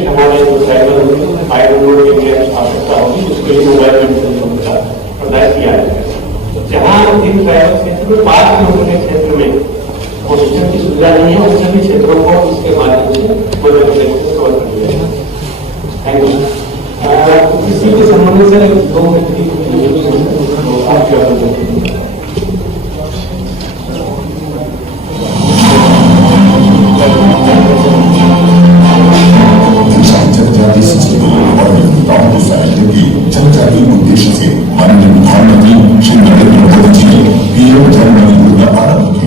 हमारे जो tribal road के लिए आवश्यकता होगी उसके लिए मोबाइल मेडिकल का प्रदान किया जाएगा। जहाँ इन ट्राइबल क्षेत्र में 5 किलोमीटर के क्षेत्र में हॉस्पिटल की सुविधा नहीं है, उन सभी क्षेत्रों को इसके माध्यम से मदद करने को कवर कर दिया जाएगा। Thank you. इसी के संबंध से 2 मिनट की आपकी जनजातीय उद्देश्य से माननीय प्रधानमंत्री श्री नरेंद्र मोदी जी ने पीएम जनधन योजना आरंभ की।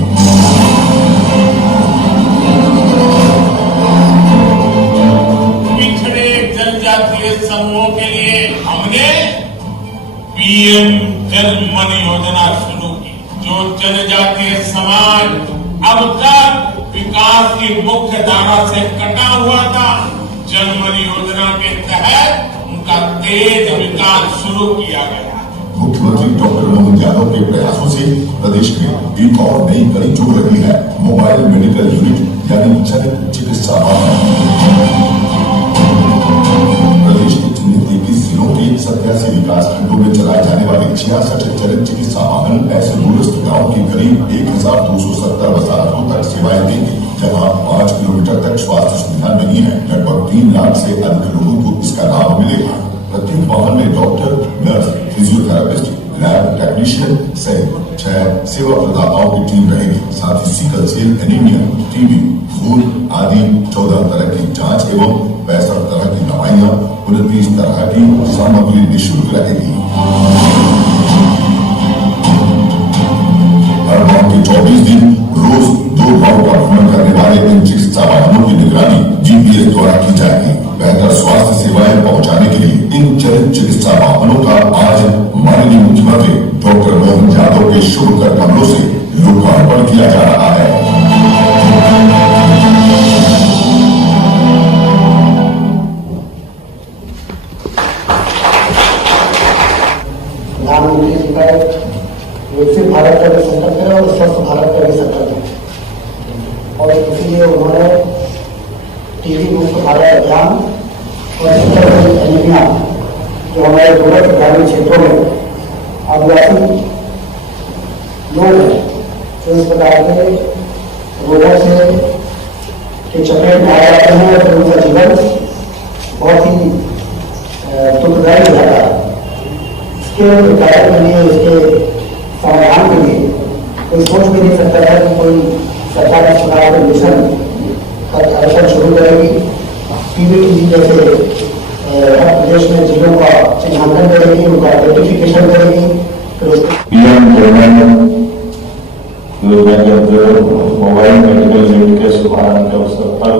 पिछड़े जनजातीय समूहों के लिए हमने पीएम जनधन योजना शुरू की। जो जनजातीय समाज अब तक विकास की मुख्य धारा से कटा हुआ था, जनधन योजना के तहत उनका तेज विकास शुरू किया गया। मुख्यमंत्री डॉक्टर मोहन यादव के प्रयासों से प्रदेश में एक और नई कड़ी जुड़ रही है, मोबाइल मेडिकल यूनिट यानी जन चिकित्सा वाहन। प्रदेश के चिन्हित 21 जिलों के 87 विकास खंडों में चलाए जाने वाले 66 चलित चिकित्सा वाहन ऐसे दूरस्थ गाँव के करीब 1270 वसाहतों तक सेवाएं देंगे, जहाँ 5 किलोमीटर तक स्वास्थ्य सुविधा नहीं है। लगभग 3 लाख से अधिक लोगों को इसका लाभ मिलेगा। प्रत्येक वाहन में doctor, nurse, physiotherapist, lab technician सहित 6 सेवा प्रदाताओं की टीम रहेगी। साथ ही सिकल सेल, एनीमिया, टीबी, खून आदि 14 तरह की जांच एवं 65 तरह की दवाइयां, 29 तरह की सामग्री निःशुल्क रहेगी। हर गाँव के 24 दिन रोज 2 गाँव का भ्रमण करने वाले इन चिकित्सा वाहनों की निगरानी जीपीएस द्वारा की जाएगी। बेहतर स्वास्थ्य सेवाएं पहुंचाने के लिए इन चलित चिकित्सा वाहनों का आज माननीय मुख्यमंत्री डॉक्टर मोहन यादव के शुभ कर कमलों से लोकार्पण किया जा रहा है। प्रधानमंत्री जी का विकसित भारत का भी संकल्प है और स्वस्थ भारत का भी संकल्प है, और इसलिए उन्होंने टीबी मुक्त भारत अभियान और एनीमिया जो हमारे दूरस्थ ग्रामीण क्षेत्रों में आदिवासी लोग हैं जो इस प्रकार के रोगों से के चपेट में आ जाते हैं और फिर उनका जीवन बहुत ही दुखदायी हो जाता है। इसके निकाय के लिए, इसके समाधान के लिए कोई सोच भी नहीं सकता था कि कोई सरकार चुनाव के मिशन का कार्यक्रम शुरू करेगी। टीबी जैसे हर प्रदेश में जिलों का चिन्हांकन करेगी, उनका आइडेंटिफिकेशन करेगी। पीएम जनधन योजना के अंतर्गत मोबाइल मेडिकल यूनिट के शुभारंभ के अवसर पर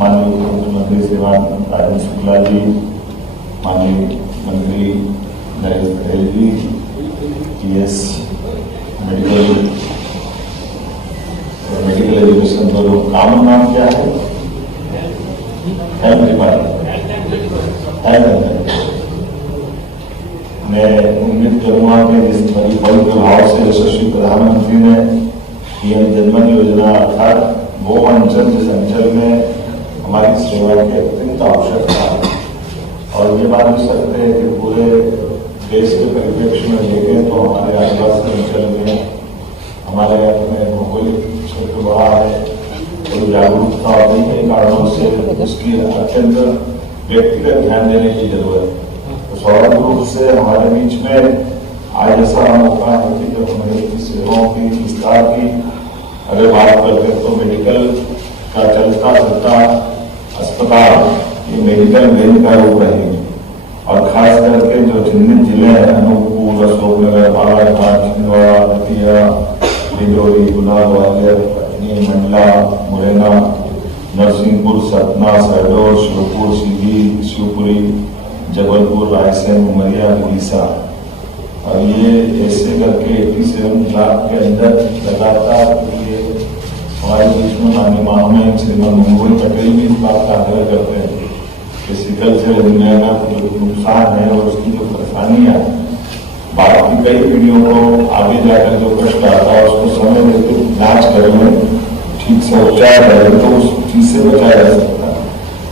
माननीय मुख्यमंत्री श्रीमान राजेंद्र शुक्ला जी, माननीय मंत्री नरेंद्र पटेल जी, टीएस मेडिकल एजुकेशन दोनों कामन नाम क्या है? Health department. मैं उम्मीद करूंगा कि जिस बड़ी प्रभाव से यशस्वी प्रधानमंत्री ने पीएम जनधन योजना अर्थात वो अंचल जिस अंचल में हमारी सेवा की अत्यंत आवश्यकता है, और ये मान सकते हैं कि पूरे देश के परिप्रेक्ष्य में देखें तो हमारे आसपास के अंचल में हमारे अपने भौगोलिक क्षेत्र बड़ा है, तो जागरूकता और कई कारणों से उसकी अत्यंत व्यक्तिगत ध्यान देने की जरूरत है। तो स्वाभाविक रूप से हमारे बीच में आज ऐसा मौका है कि जब हमें सेवाओं की विस्तार की अगर बात करते हैं तो मेडिकल का चलता फिरता अस्पताल ये मेडिकल वेन का रूप रहेंगे, और खास करके जो चिन्हित जिले हैं अनूपपुर, अशोकनगर, बालाघाट, छिंदवाड़ा, दतिया, डिंडोरी, गुना, ग्वालियर, पटनी, मंडला, मुरैना, नरसिंहपुर, सतना, शहडोल, श्योपुर, सीधी, शिवपुरी, जबलपुर, रायसेन, उमरिया, विदिशा, और ये ऐसे करके 87 लाख के अंदर लगातार ये हमारे बीच में माननीय महामहिम श्रीमान मंगोई पटेल भी इस बात का आग्रह करते हैं कि सिकल सेल एनीमिया का जो नुकसान है और उसकी जो परेशानियां बाद की कई पीढ़ियों को आगे जाकर जो कष्ट आता है उसको समय देते जांच करेंगे, ठीक से उपचार करेंगे तो उस चीज से बचाया जा सकता है।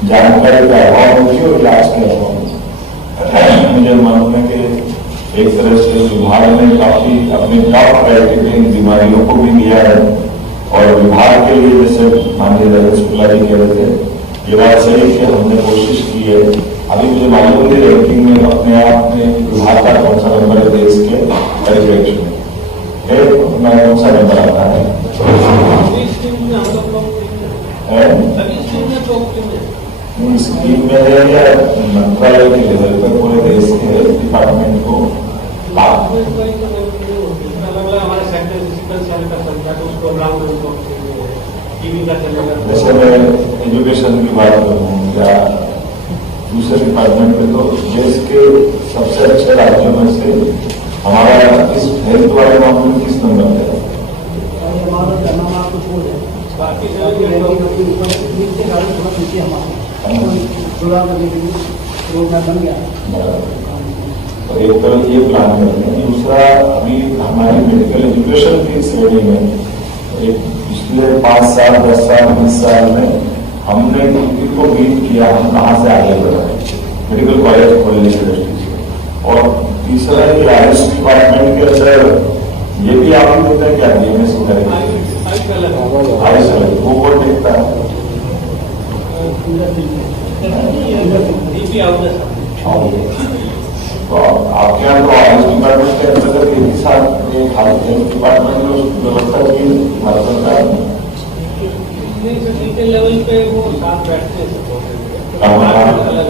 जानकारी का अभाव होगी और इलाज के अभाव। मुझे मालूम है कि एक तरह से विभाग ने काफी अपने टॉप प्रायोरिटी इन बीमारियों को भी दिया है और विभाग के लिए जैसे माननीय रमेश शुक्ला जी कह रहे थे, ये बात सही कि हमने कोशिश की है। अभी मुझे मालूम नहीं रैंकिंग में अपने आप में विभाग का कौन सा नंबर है देश के परिप्रेक्ष्य में, अपना कौन सा नंबर आता है? स्कीम में है या मंत्रालय के लेवल पर पूरे देश के डिपार्टमेंट को लाभ? जैसे मैं एजुकेशन की बात करूँ या दूसरे डिपार्टमेंट में, तो देश के सबसे अच्छे राज्यों में से हमारा इस हेल्थ वाले मामले में किस नंबर है? तो एक तरफ ये प्लान करते हैं। दूसरा, अभी हमारी मेडिकल एजुकेशन की श्रेणी में पिछले 5 साल 10 साल 20 साल में हमने को बीट किया, हम कहाँ से आगे बढ़ रहे हैं मेडिकल कॉलेज खोलने की दृष्टि से। और तीसरा ये आयुष डिपार्टमेंट के अंदर ये भी आप ही देते हैं क्या बीएमएस आयुष वो कौन देखता है? तो आपके यहाँ तो आयुष डिपार्टमेंट के अंतर्गत एक साथ हेल्थ डिपार्टमेंट में उस व्यवस्था की भारत सरकार लेवल पे वो साथ बैठते हैं अलग अलग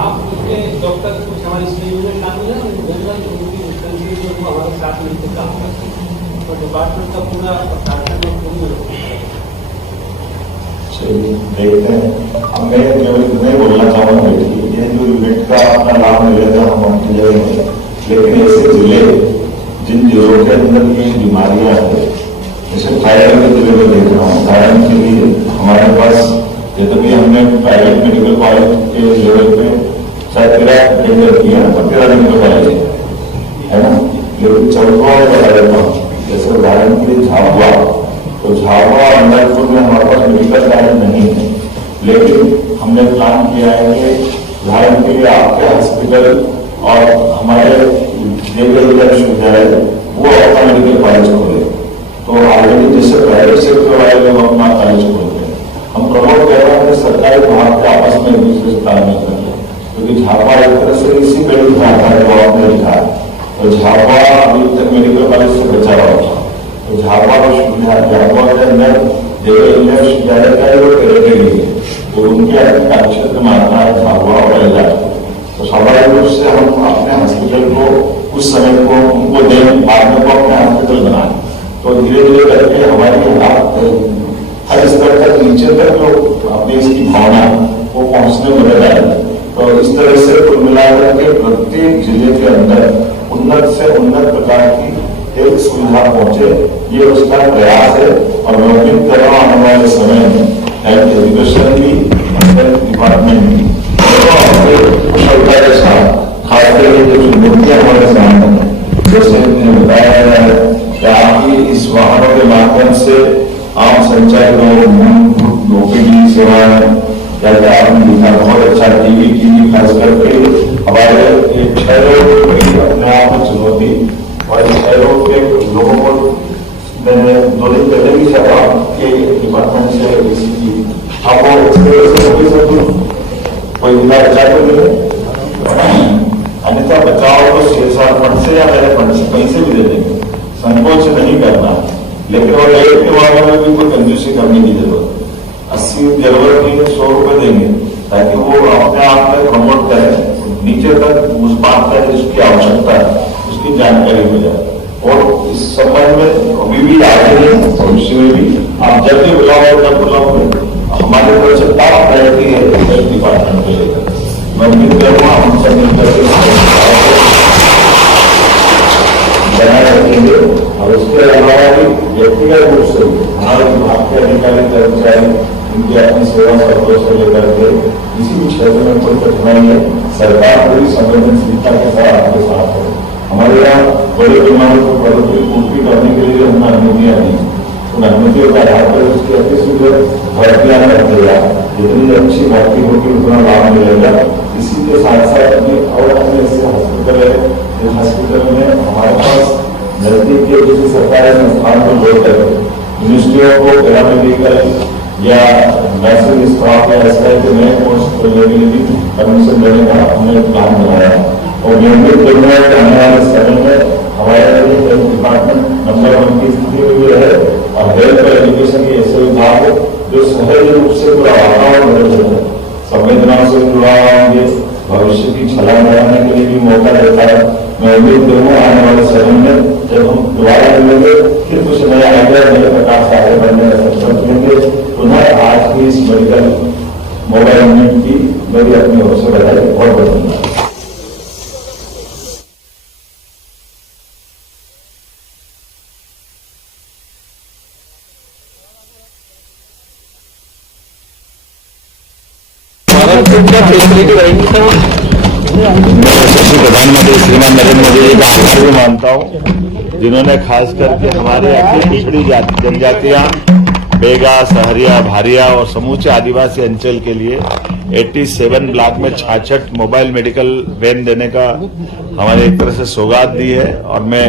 आप उसके डॉक्टर कुछ हमारी स्कीम में शामिल है, जनरल जो हमारे साथ मिलकर काम करते हैं और डिपार्टमेंट का पूरा देखते हैं। हमें नहीं बोलना चाहूँगा ये जो यूनिट का अपना लाभ मिलेगा हम अपनी जगह में, लेकिन ऐसे जिले जिन जिलों के अंदर ये बीमारियां हैं, जैसे थाईलैंड के जिले में देख रहा हूँ, थाईलैंड के लिए हमारे पास यद्यपि हमने प्राइवेट मेडिकल कॉलेज के लेवल पे शायद 13 केंद्र किया और 13 मेडिकल कॉलेज है ना, लेकिन 14 बता देता हूँ। जैसे उदाहरण के लिए झाबुआ, तो झाबुआ अमरपुर में हमारे पास मेडिकल कॉलेज नहीं है, लेकिन हमने प्लान किया है कि उदाहरण के लिए आपके हॉस्पिटल और हमारे देवघर विश्वविद्यालय वो अपना मेडिकल कॉलेज खोले। तो ऑलरेडी जैसे प्राइवेट सेक्टर वाले लोग अपना कॉलेज खोलते हैं, हम प्रमोट कर रहे हैं सरकारी विभाग के आपस में एक दूसरे से तालमेल कर ले, क्योंकि झापा एक तरह से इसी पे आता है जो आपने लिखा है। तो झापा अभी तक मेडिकल कॉलेज से बचा हुआ था, तो झापा झापा के अंदर देवघर विश्वविद्यालय का वो टेरिटरी है, तो उनके क्षेत्र में आता है झापा और इलाज। तो स्वाभाविक रूप से हम अपने हॉस्पिटल को उस समय को उनको दें, बाद में को अपने हॉस्पिटल बनाए, तो धीरे धीरे करके हमारी हर स्तर तक नीचे तक जो अपनी इसकी भावना वो पहुंचने में मदद आए। तो इस तरह से कुल मिलाकर के प्रत्येक जिले के अंदर उन्नत से उन्नत प्रकार की एक सुविधा पहुंचे, ये उसका प्रयास है। और मैं उम्मीद कर रहा हूँ आने वाले समय में हेल्थ एजुकेशन भी, हेल्थ डिपार्टमेंट भी कुशलता के साथ, खासकर ये जो चुनौतियां हमारे सामने हैं, जैसे बताया गया है कि आपकी इस वाहनों के माध्यम से आम संचार ओपीडी सेवाएं या आपने लिखा बहुत अच्छा टीवी खास करके हमारे क्षय रोग अपने आप में चुनौती, और क्षय रोग के लोगों को मैंने 2 दिन पहले भी आपके डिपार्टमेंट से किसी की आपको कोई बचा तो मिले, अन्यथा बचाव तो CSR फंड से या मेरे फंड से कहीं से भी दे देंगे, संकोच नहीं करना। लेकिन वो रेट के बारे में भी कोई कंजूसी करने की जरूरत 80 जरूरत नहीं है, 100 रुपए देंगे ताकि वो अपने आप में प्रमोट करें, नीचे तक उस बात का जिसकी आवश्यकता है उसकी जानकारी हो जाए। और इस संबंध में अभी भी आगे नहीं, भविष्य में भी आप जब भी बुलाओ जब बुलाओगे, हमारे तरफ से टॉप प्रायोरिटी है हेल्थ डिपार्टमेंट को लेकर। मैं उम्मीद करूँगा हम सब मिलकर बनाए रखेंगे। और उसके अलावा भी व्यक्तिगत रूप से हमारे विभाग के अधिकारी कर्मचारी इनकी अपनी सेवा संतोष को लेकर के किसी भी क्षेत्र में कोई कठिनाई है, सरकार पूरी संवेदनशीलता के साथ आपके साथ है। हमारे यहाँ बड़े बीमारों को पदों की पूर्ति करने के लिए हमने अनुमतियां दी, उन अनुमतियों का आधार पर उसकी अतिशीघ्र भर्तियां कर दिया। जितनी अच्छी भर्ती होगी उतना लाभ मिलेगा। इसी के साथ साथ अभी और अन्य ऐसे हॉस्पिटल है, जिस हॉस्पिटल में हमारे पास नजदीक के किसी सरकारी संस्थान को जोड़कर यूनिवर्सिटियों को पैरामेडिकल या नर्सिंग स्टाफ या एसआई के नए कोर्स खोलने के लिए भी परमिशन देने का हमने प्लान बनाया। और नियमित करना है कि आने वाले समय में हमारे हेल्थ डिपार्टमेंट नंबर 1 की स्थिति में भी रहे और हेल्थ और एजुकेशन के ऐसे विभाग जो सहज रूप से पूरा वातावरण बदल देते हैं, संवेदनाओं से जुड़ा होंगे, भविष्य की छलांग लगाने के लिए भी मौका देता है। मैं उम्मीद करूंगा आने वाले समय में जब हम दोबारा मिलेंगे फिर कुछ नया आइडिया नए प्रकार से आगे बढ़ने का संकल्प लेंगे। पुनः आज की इस मेडिकल मोबाइल यूनिट की मेरी अपनी ओर से बधाई और बढ़ूंगा। मैं यशस्वी प्रधानमंत्री श्रीमान नरेंद्र मोदी जी का आभार भी मानता हूँ, जिन्होंने खास करके हमारे अपनी पिछड़ी जनजातियां बेगा, सहरिया, भारिया और समूचे आदिवासी अंचल के लिए 87 ब्लॉक में 66 मोबाइल मेडिकल वैन देने का हमारे एक तरह से सौगात दी है। और मैं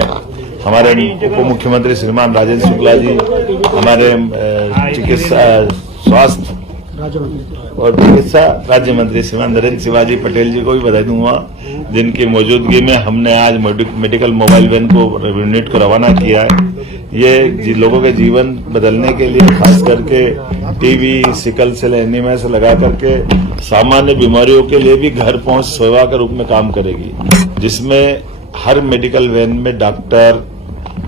हमारे उप मुख्यमंत्री श्रीमान राजेंद्र शुक्ला जी, हमारे चिकित्सा स्वास्थ्य और चिकित्सा राज्य मंत्री श्रीमान नरेंद्र शिवाजी पटेल जी को भी बधाई दूंगा, जिनकी मौजूदगी में हमने आज मेडिकल मोबाइल वैन को यूनिट को रवाना किया है। ये लोगों के जीवन बदलने के लिए खास करके टीबी, सिकल सेल एनीमिया से लगा करके सामान्य बीमारियों के लिए भी घर पहुंच सेवा के रूप में काम करेगी, जिसमें हर मेडिकल वैन में डॉक्टर,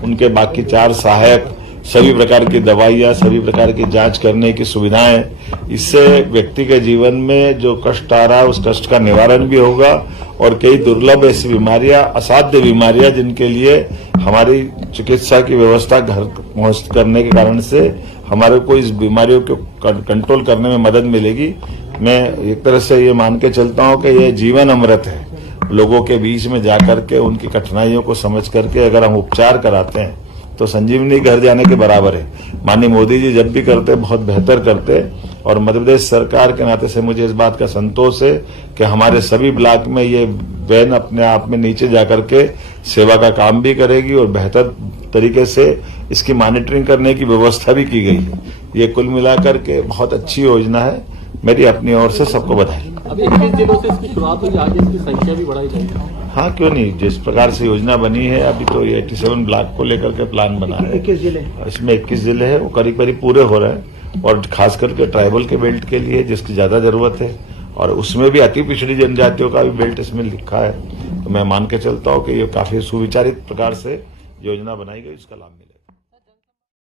उनके बाकी 4 सहायक, सभी प्रकार की दवाइयां, सभी प्रकार की जांच करने की सुविधाएं। इससे व्यक्ति के जीवन में जो कष्ट आ रहा है उस कष्ट का निवारण भी होगा और कई दुर्लभ ऐसी बीमारियां, असाध्य बीमारियां जिनके लिए हमारी चिकित्सा की व्यवस्था घर पहुंच करने के कारण से हमारे को इस बीमारियों को कंट्रोल करने में मदद मिलेगी। मैं एक तरह से ये मान के चलता हूं कि ये जीवन अमृत है। लोगों के बीच में जाकर के उनकी कठिनाइयों को समझ करके अगर हम उपचार कराते हैं तो संजीवनी घर जाने के बराबर है। माननीय मोदी जी जब भी करते बहुत बेहतर करते और मध्य प्रदेश सरकार के नाते से मुझे इस बात का संतोष है कि हमारे सभी ब्लॉक में ये वैन अपने आप में नीचे जाकर के सेवा का काम भी करेगी और बेहतर तरीके से इसकी मॉनिटरिंग करने की व्यवस्था भी की गई है। ये कुल मिलाकर के बहुत अच्छी योजना है। मेरी अपनी ओर से सबको बधाई। अभी 21 जिलों से इसकी शुरुआत हुई, आगे इसकी संख्या भी बढ़ाई जाएगी। हाँ, क्यों नहीं। जिस प्रकार से योजना बनी है, अभी तो ये 87 ब्लॉक को लेकर के प्लान बना है। 21 जिले, इसमें 21 जिले हैं, वो करीब करीब पूरे हो रहे हैं और खास करके ट्राइबल के बेल्ट के लिए जिसकी ज्यादा जरूरत है और उसमें भी अति पिछड़ी जनजातियों का भी बेल्ट इसमें लिखा है। तो मैं मान के चलता हूँ कि ये काफी सुविचारित प्रकार से योजना बनाई गई, उसका लाभ मिलेगा।